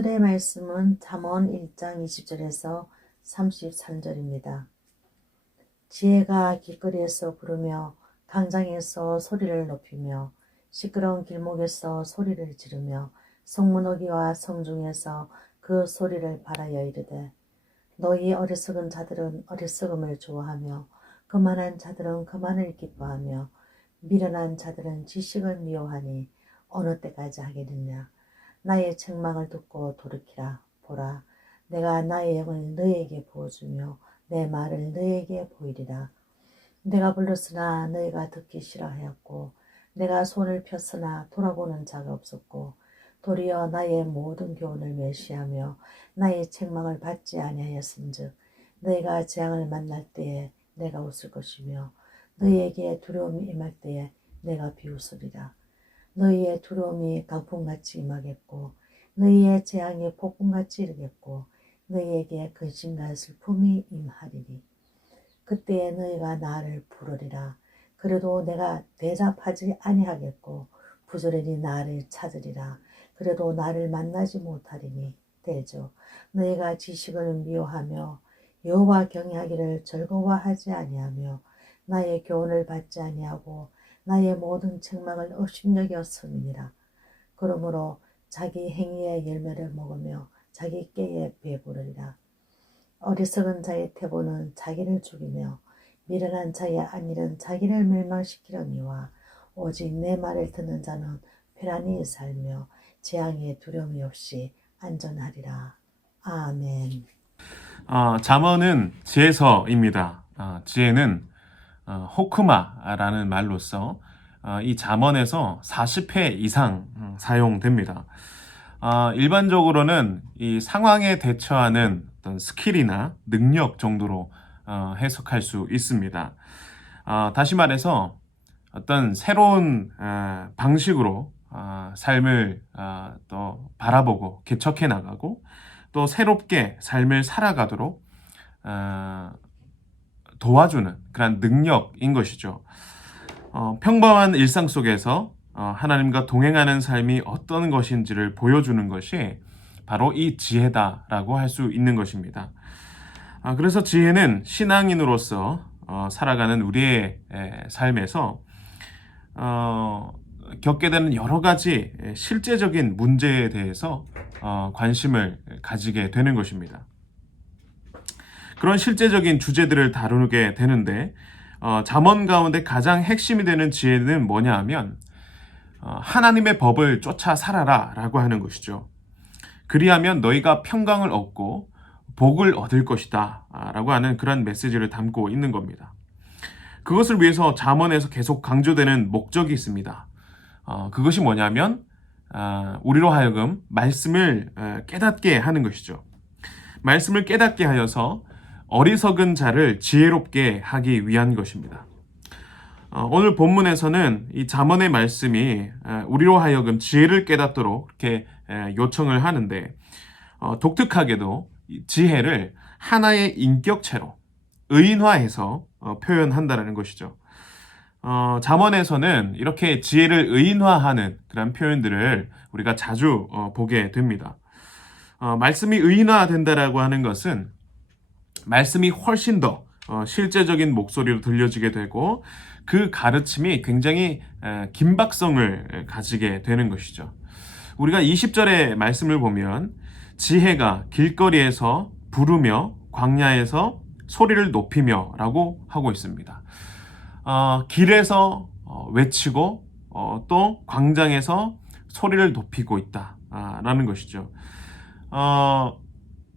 오늘의 말씀은 잠언 1장 20절에서 33절입니다. 지혜가 길거리에서 부르며 강장에서 소리를 높이며 시끄러운 길목에서 소리를 지르며 성문어기와 성중에서 그 소리를 발하여 이르되 너희 어리석은 자들은 어리석음을 좋아하며 거만한 자들은 거만을 기뻐하며 미련한 자들은 지식을 미워하니 어느 때까지 하겠느냐. 나의 책망을 듣고 돌이키라. 보라, 내가 나의 영을 너희에게 부어주며 내 말을 너희에게 보이리라. 내가 불렀으나 너희가 듣기 싫어하였고 내가 손을 폈으나 돌아보는 자가 없었고 도리어 나의 모든 교훈을 멸시하며 나의 책망을 받지 아니하였은즉 너희가 재앙을 만날 때에 내가 웃을 것이며 너희에게 두려움이 임할 때에 내가 비웃으리라. 너희의 두려움이 강풍같이 임하겠고 너희의 재앙이 폭풍같이 이르겠고 너희에게 근심과 슬픔이 임하리니 그때에 너희가 나를 부르리라. 그래도 내가 대답하지 아니하겠고 부지런히 나를 찾으리라. 그래도 나를 만나지 못하리니 대저 너희가 지식을 미워하며 여호와 경외하기를 즐거워하지 아니하며 나의 교훈을 받지 아니하고 나의 모든 책망을 업신여겼음이니라. 그러므로 자기 행위의 열매를 먹으며 자기 깨에 배부르리라. 어리석은 자의 태보는 자기를 죽이며 미련한 자의 안일은 자기를 멸망시키려니와 오직 내 말을 듣는 자는 편안히 살며 재앙에 두려움이 없이 안전하리라. 아멘. 잠언은 지혜서입니다. 지혜는 호크마라는 말로서 이 잠언에서 40회 이상 사용됩니다. 일반적으로는 이 상황에 대처하는 어떤 스킬이나 능력 정도로 해석할 수 있습니다. 다시 말해서 어떤 새로운 방식으로 삶을 또 바라보고 개척해 나가고 또 새롭게 삶을 살아가도록 도와주는 그런 능력인 것이죠. 평범한 일상 속에서 하나님과 동행하는 삶이 어떤 것인지를 보여주는 것이 바로 이 지혜다라고 할 수 있는 것입니다. 그래서 지혜는 신앙인으로서 살아가는 우리의 삶에서 겪게 되는 여러 가지 실제적인 문제에 대해서 관심을 가지게 되는 것입니다. 그런 실제적인 주제들을 다루게 되는데 잠언 가운데 가장 핵심이 되는 지혜는 뭐냐 하면 하나님의 법을 쫓아 살아라 라고 하는 것이죠. 그리하면 너희가 평강을 얻고 복을 얻을 것이다 라고 하는 그런 메시지를 담고 있는 겁니다. 그것을 위해서 잠언에서 계속 강조되는 목적이 있습니다. 그것이 뭐냐면 우리로 하여금 말씀을 깨닫게 하는 것이죠. 말씀을 깨닫게 하여서 어리석은 자를 지혜롭게 하기 위한 것입니다. 오늘 본문에서는 이 잠언의 말씀이 우리로 하여금 지혜를 깨닫도록 이렇게 요청을 하는데 독특하게도 지혜를 하나의 인격체로 의인화해서 표현한다는 것이죠. 잠언에서는 이렇게 지혜를 의인화하는 그런 표현들을 우리가 자주 보게 됩니다. 말씀이 의인화된다라고 하는 것은 말씀이 훨씬 더 실제적인 목소리로 들려지게 되고 그 가르침이 굉장히 긴박성을 가지게 되는 것이죠. 우리가 20절의 말씀을 보면 지혜가 길거리에서 부르며 광야에서 소리를 높이며 라고 하고 있습니다. 길에서 외치고 또 광장에서 소리를 높이고 있다 라는 것이죠.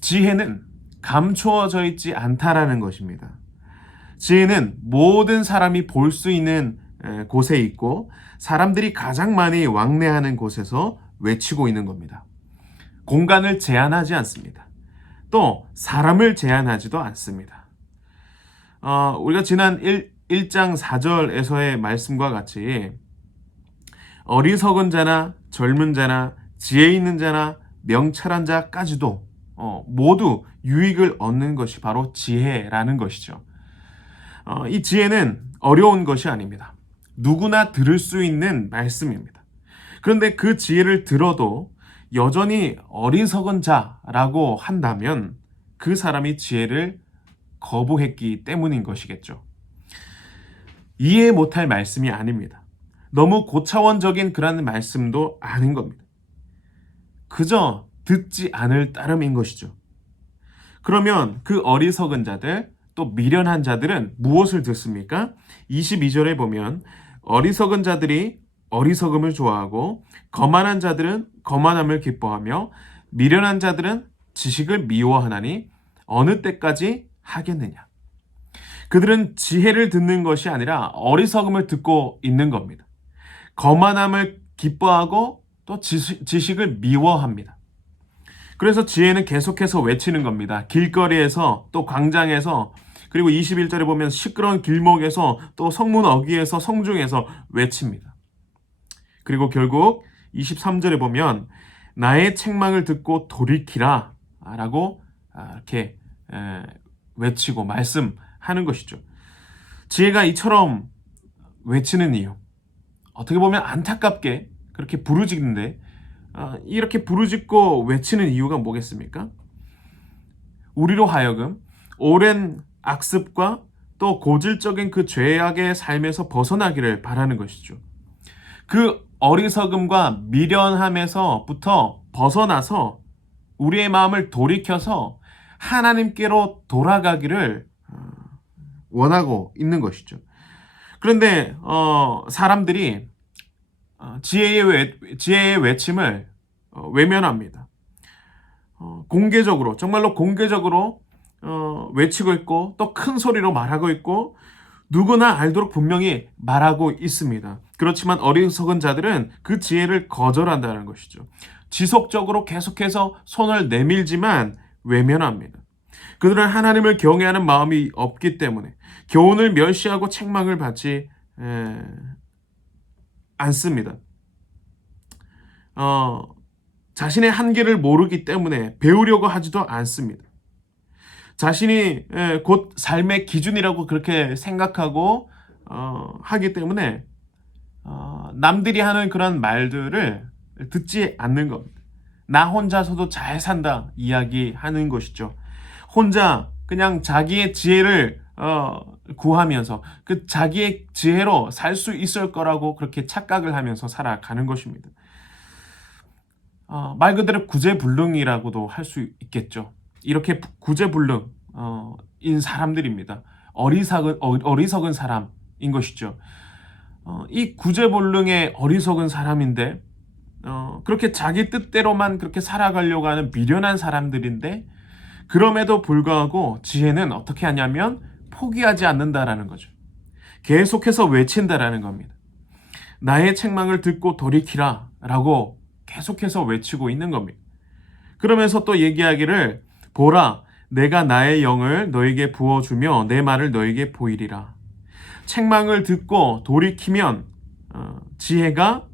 지혜는 감추어져 있지 않다라는 것입니다. 지혜는 모든 사람이 볼 수 있는 곳에 있고 사람들이 가장 많이 왕래하는 곳에서 외치고 있는 겁니다. 공간을 제한하지 않습니다. 또 사람을 제한하지도 않습니다. 우리가 지난 1장 4절에서의 말씀과 같이 어리석은 자나 젊은 자나 지혜 있는 자나 명철한 자까지도 모두 유익을 얻는 것이 바로 지혜라는 것이죠. 이 지혜는 어려운 것이 아닙니다. 누구나 들을 수 있는 말씀입니다. 그런데 그 지혜를 들어도 여전히 어리석은 자라고 한다면 그 사람이 지혜를 거부했기 때문인 것이겠죠. 이해 못할 말씀이 아닙니다. 너무 고차원적인 그런 말씀도 아닌 겁니다. 그저 듣지 않을 따름인 것이죠. 그러면 그 어리석은 자들, 또 미련한 자들은 무엇을 듣습니까? 22절에 보면 어리석은 자들이 어리석음을 좋아하고 거만한 자들은 거만함을 기뻐하며 미련한 자들은 지식을 미워하나니 어느 때까지 하겠느냐. 그들은 지혜를 듣는 것이 아니라 어리석음을 듣고 있는 겁니다. 거만함을 기뻐하고 또 지식을 미워합니다. 그래서 지혜는 계속해서 외치는 겁니다. 길거리에서 또 광장에서 그리고 21절에 보면 시끄러운 길목에서 또 성문 어귀에서 성중에서 외칩니다. 그리고 결국 23절에 보면 나의 책망을 듣고 돌이키라 라고 이렇게 외치고 말씀하는 것이죠. 지혜가 이처럼 외치는 이유, 어떻게 보면 안타깝게 그렇게 부르짖는데 이렇게 부르짖고 외치는 이유가 뭐겠습니까? 우리로 하여금 오랜 악습과 또 고질적인 그 죄악의 삶에서 벗어나기를 바라는 것이죠. 그 어리석음과 미련함에서부터 벗어나서 우리의 마음을 돌이켜서 하나님께로 돌아가기를 원하고 있는 것이죠. 그런데 사람들이 지혜의 외침을 외면합니다. 공개적으로, 정말로 공개적으로 외치고 있고 또 큰 소리로 말하고 있고 누구나 알도록 분명히 말하고 있습니다. 그렇지만 어리석은 자들은 그 지혜를 거절한다는 것이죠. 지속적으로 계속해서 손을 내밀지만 외면합니다. 그들은 하나님을 경외하는 마음이 없기 때문에 교훈을 멸시하고 책망을 받지 않습니다. 자신의 한계를 모르기 때문에 배우려고 하지도 않습니다. 자신이 곧 삶의 기준이라고 그렇게 생각하고 하기 때문에 남들이 하는 그런 말들을 듣지 않는 겁니다. 나 혼자서도 잘 산다 이야기하는 것이죠. 혼자 그냥 자기의 지혜를 구하면서 그 자기의 지혜로 살 수 있을 거라고 그렇게 착각을 하면서 살아가는 것입니다. 말 그대로 구제불능이라고도 할 수 있겠죠. 이렇게 구제불능인 사람들입니다. 어리석은 사람인 것이죠. 이 구제불능의 어리석은 사람인데 그렇게 자기 뜻대로만 그렇게 살아가려고 하는 미련한 사람들인데 그럼에도 불구하고 지혜는 어떻게 하냐면 포기하지 않는다라는 거죠. 계속해서 외친다라는 겁니다. 나의 책망을 듣고 돌이키라 라고 계속해서 외치고 있는 겁니다. 그러면서 또 얘기하기를 보라 내가 나의 영을 너에게 부어주며 내 말을 너에게 보이리라. 책망을 듣고 돌이키면 지혜가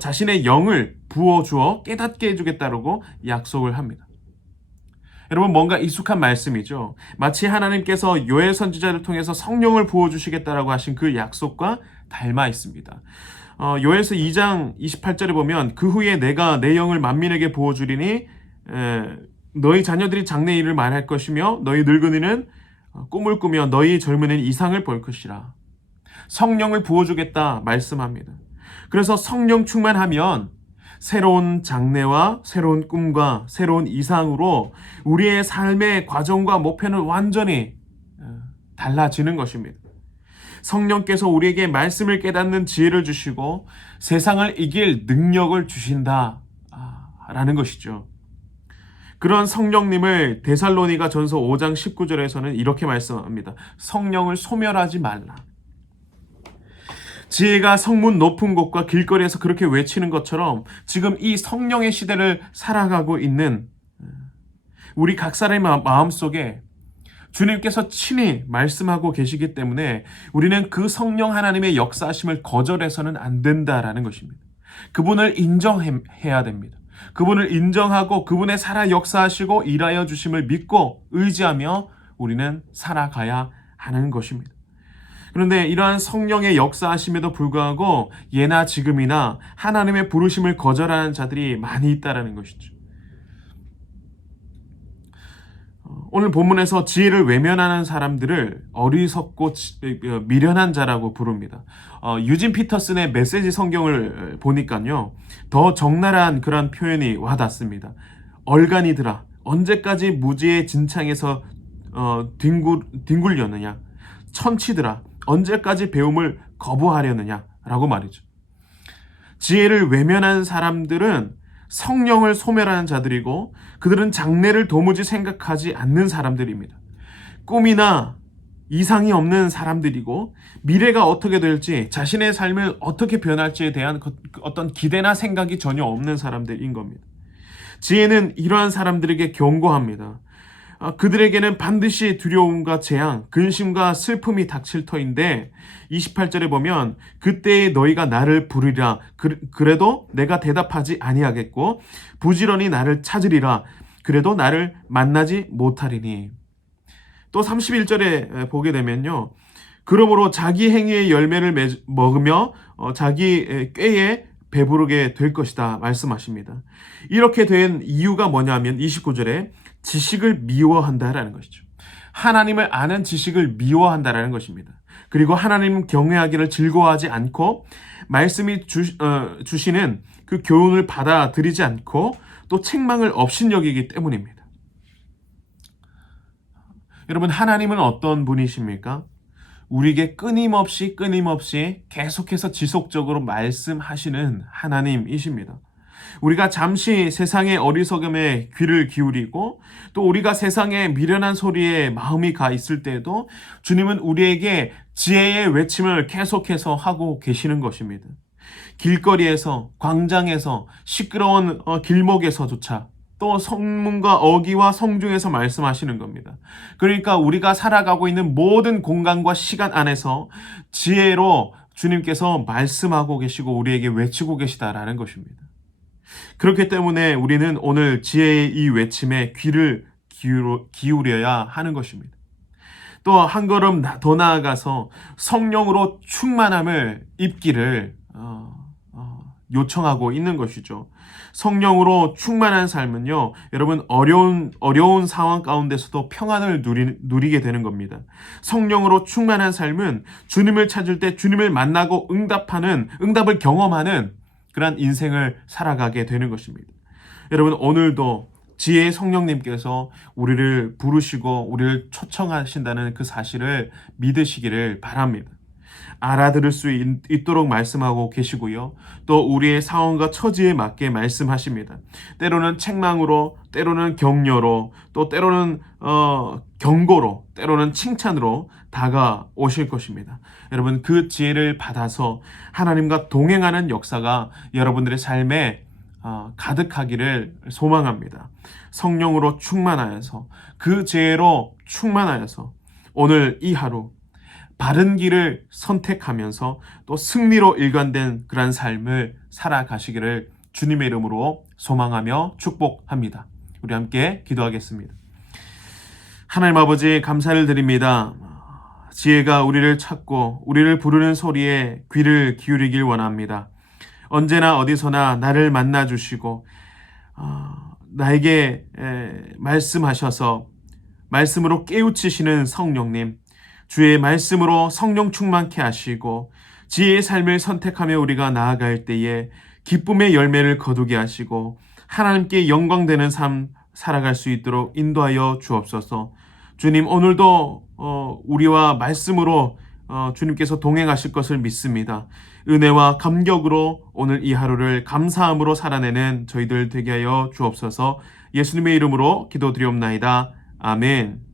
자신의 영을 부어주어 깨닫게 해주겠다고 약속을 합니다. 여러분 뭔가 익숙한 말씀이죠. 마치 하나님께서 요엘 선지자를 통해서 성령을 부어주시겠다라고 하신 그 약속과 닮아 있습니다. 요엘서 2장 28절에 보면 그 후에 내가 내 영을 만민에게 부어주리니 너희 자녀들이 장래 일을 말할 것이며 너희 늙은이는 꿈을 꾸며 너희 젊은이는 이상을 볼 것이라. 성령을 부어주겠다 말씀합니다. 그래서 성령 충만하면 새로운 장래와 새로운 꿈과 새로운 이상으로 우리의 삶의 과정과 목표는 완전히 달라지는 것입니다. 성령께서 우리에게 말씀을 깨닫는 지혜를 주시고 세상을 이길 능력을 주신다라는 것이죠. 그런 성령님을 데살로니가 전서 5장 19절에서는 이렇게 말씀합니다. 성령을 소멸하지 말라. 지혜가 성문 높은 곳과 길거리에서 그렇게 외치는 것처럼 지금 이 성령의 시대를 살아가고 있는 우리 각 사람의 마음속에 주님께서 친히 말씀하고 계시기 때문에 우리는 그 성령 하나님의 역사하심을 거절해서는 안 된다라는 것입니다. 그분을 인정해야 됩니다. 그분을 인정하고 그분의 살아 역사하시고 일하여 주심을 믿고 의지하며 우리는 살아가야 하는 것입니다. 그런데 이러한 성령의 역사하심에도 불구하고 예나 지금이나 하나님의 부르심을 거절하는 자들이 많이 있다라는 것이죠. 오늘 본문에서 지혜를 외면하는 사람들을 어리석고 미련한 자라고 부릅니다. 유진 피터슨의 메시지 성경을 보니까요, 더 적나라한 그런 표현이 와닿습니다. 얼간이들아, 언제까지 무지의 진창에서 뒹굴려느냐? 천치들아, 언제까지 배움을 거부하려느냐? 라고 말이죠. 지혜를 외면하는 사람들은 성령을 소멸하는 자들이고, 그들은 장래를 도무지 생각하지 않는 사람들입니다. 꿈이나 이상이 없는 사람들이고, 미래가 어떻게 될지, 자신의 삶을 어떻게 변할지에 대한 어떤 기대나 생각이 전혀 없는 사람들인 겁니다. 지혜는 이러한 사람들에게 경고합니다. 그들에게는 반드시 두려움과 재앙, 근심과 슬픔이 닥칠 터인데 28절에 보면 그때에 너희가 나를 부르리라. 그래도 내가 대답하지 아니하겠고 부지런히 나를 찾으리라. 그래도 나를 만나지 못하리니. 또 31절에 보게 되면요. 그러므로 자기 행위의 열매를 먹으며 자기 꾀에 배부르게 될 것이다 말씀하십니다. 이렇게 된 이유가 뭐냐면 29절에 지식을 미워한다라는 것이죠. 하나님을 아는 지식을 미워한다라는 것입니다. 그리고 하나님 경외하기를 즐거워하지 않고 말씀이 주시는 그 교훈을 받아들이지 않고 또 책망을 업신여기기 때문입니다. 여러분, 하나님은 어떤 분이십니까? 우리에게 끊임없이 계속해서 지속적으로 말씀하시는 하나님이십니다. 우리가 잠시 세상의 어리석음에 귀를 기울이고 또 우리가 세상의 미련한 소리에 마음이 가 있을 때에도 주님은 우리에게 지혜의 외침을 계속해서 하고 계시는 것입니다. 길거리에서, 광장에서, 시끄러운 길목에서조차 또 성문과 어귀와 성중에서 말씀하시는 겁니다. 그러니까 우리가 살아가고 있는 모든 공간과 시간 안에서 지혜로 주님께서 말씀하고 계시고 우리에게 외치고 계시다라는 것입니다. 그렇기 때문에 우리는 오늘 지혜의 이 외침에 귀를 기울여야 하는 것입니다. 또 한 걸음 더 나아가서 성령으로 충만함을 입기를 요청하고 있는 것이죠. 성령으로 충만한 삶은요, 여러분 어려운 상황 가운데서도 평안을 누리게 되는 겁니다. 성령으로 충만한 삶은 주님을 찾을 때 주님을 만나고 응답을 경험하는 그런 인생을 살아가게 되는 것입니다. 여러분, 오늘도 지혜의 성령님께서 우리를 부르시고 우리를 초청하신다는 그 사실을 믿으시기를 바랍니다. 알아들을 수 있도록 말씀하고 계시고요. 또 우리의 상황과 처지에 맞게 말씀하십니다. 때로는 책망으로, 때로는 격려로, 또 때로는 경고로, 때로는 칭찬으로 다가오실 것입니다. 여러분, 그 지혜를 받아서 하나님과 동행하는 역사가 여러분들의 삶에 가득하기를 소망합니다. 성령으로 충만하여서, 그 지혜로 충만하여서 오늘 이 하루 바른 길을 선택하면서 또 승리로 일관된 그런 삶을 살아가시기를 주님의 이름으로 소망하며 축복합니다. 우리 함께 기도하겠습니다. 하나님 아버지, 감사를 드립니다. 지혜가 우리를 찾고 우리를 부르는 소리에 귀를 기울이길 원합니다. 언제나 어디서나 나를 만나주시고 나에게 말씀하셔서 말씀으로 깨우치시는 성령님, 주의 말씀으로 성령 충만케 하시고 지혜의 삶을 선택하며 우리가 나아갈 때에 기쁨의 열매를 거두게 하시고 하나님께 영광되는 삶 살아갈 수 있도록 인도하여 주옵소서. 주님, 오늘도 우리와 말씀으로 주님께서 동행하실 것을 믿습니다. 은혜와 감격으로 오늘 이 하루를 감사함으로 살아내는 저희들 되게 하여 주옵소서. 예수님의 이름으로 기도드리옵나이다. 아멘.